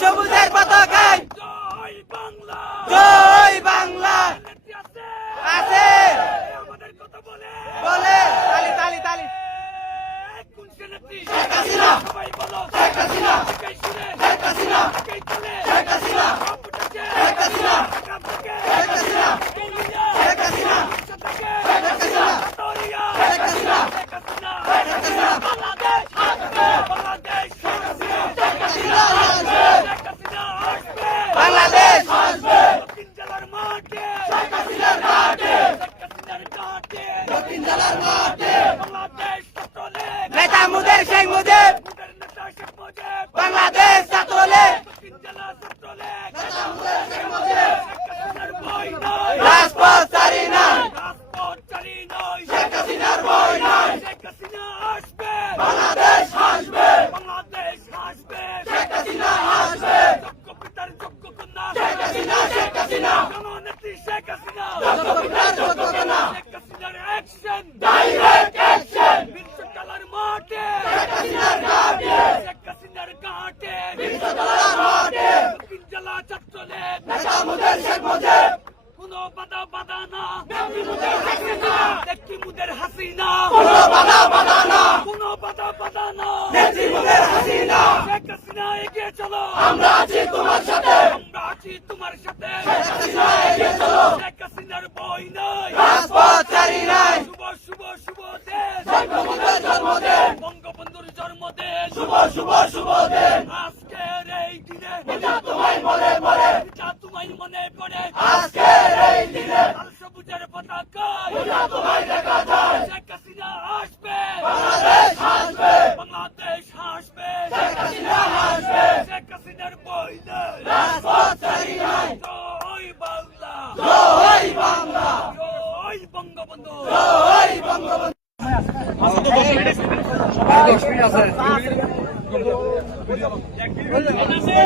সবুজের পতাকায় জয় বাংলা, জয় বাংলা আছে আমাদের কথা বলে বলে তালি তালি তালি কোন সেনাপতি শেখ হাসিনা সবাই বলো শেখ হাসিনা কে শুনে শেখ হাসিনা কে চলে শেখ হাসিনা শেখ হাসিনা শেখ হাসিনা শেখ হাসিনা শেখ হাসিনা তোরিয়া শেখ হাসিনা শেখ হাসিনা শেখ হাসিনা বাংলাদেশ আসবে বাংলাদেশ শেখ হাসিনা শেখ হাসিনা আসবে বাংলাদেশ আসবে দক্ষিণ জেলার মাঠে শেখ হাসিনার ঘাটে শেখ হাসিনার ঘাটে দক্ষিণ জেলার মাঠে বাংলাদেশ ছাত্রলীগ নেতা মুদের শেখ মুজিব মুদের নেতা শেখ মুজিব বাংলাদেশ ছাত্রলীগ দক্ষিণ জেলা ছাত্রলীগ নেতা মুদের শেখ মুজিব শেখ হাসিনার বই নাই রাজপথ চালি নাই রাজপথ চালি নাই শেখ হাসিনার বই নাই শেখ হাসিনা আসবে বাংলাদেশ আসবে বাংলাদেশ আসবে শেখ হাসিনা আসবে শেখ হাসিনা শেখ হাসিনা জননেত্রী শেখ হাসিনা শেখ হাসিনার অ্যাকশন ডাইরেক্ট অ্যাকশন বিশ্বকালার মাঠে শেখ হাসিনার ঘাটে শেখ হাসিনার ঘাটে বিশ্বকালার মাঠে দক্ষিণ জেলা ছাত্রলীগ নেতা মুদের শেখ মুজিব কোনো বাধা না নেত্রী মুদের হাসিনা নেত্রী মুদের হাসিনা কোনো বাধা না কোনো বাধা না নেত্রী মুদের হাসিনা শেখ হাসিনা এগিয়ে চলো আমরা আছি তোমার সাথে তোমার সাথে শেখ হাসিনা এগিয়ে চলো শেখ হাসিনার বই নাই রাজপথ চালি নাই শুভ শুভ শুভ দিন বঙ্গবন্ধুর জন্মদিন বঙ্গবন্ধুর জন্মদিন শুভ শুভ শুভ দিন আজকের এই দিনে এটা তোমায় মনে পড়ে এটা তোমায় মনে পড়ে আজকের এই দিনে লাল সবুজের পতাকায় এটা তোমায় দেখা যায় শেখ হাসিনা আসবে বাংলাদেশ আসবে বাংলাদেশ আসবে শেখ হাসিনা আসবে শেখ হাসিনার বই নাই রাজপথ চালি নাই জয় বাংলা জয় বাংলা জয় বঙ্গবন্ধু জয় বঙ্গবন্ধু আছে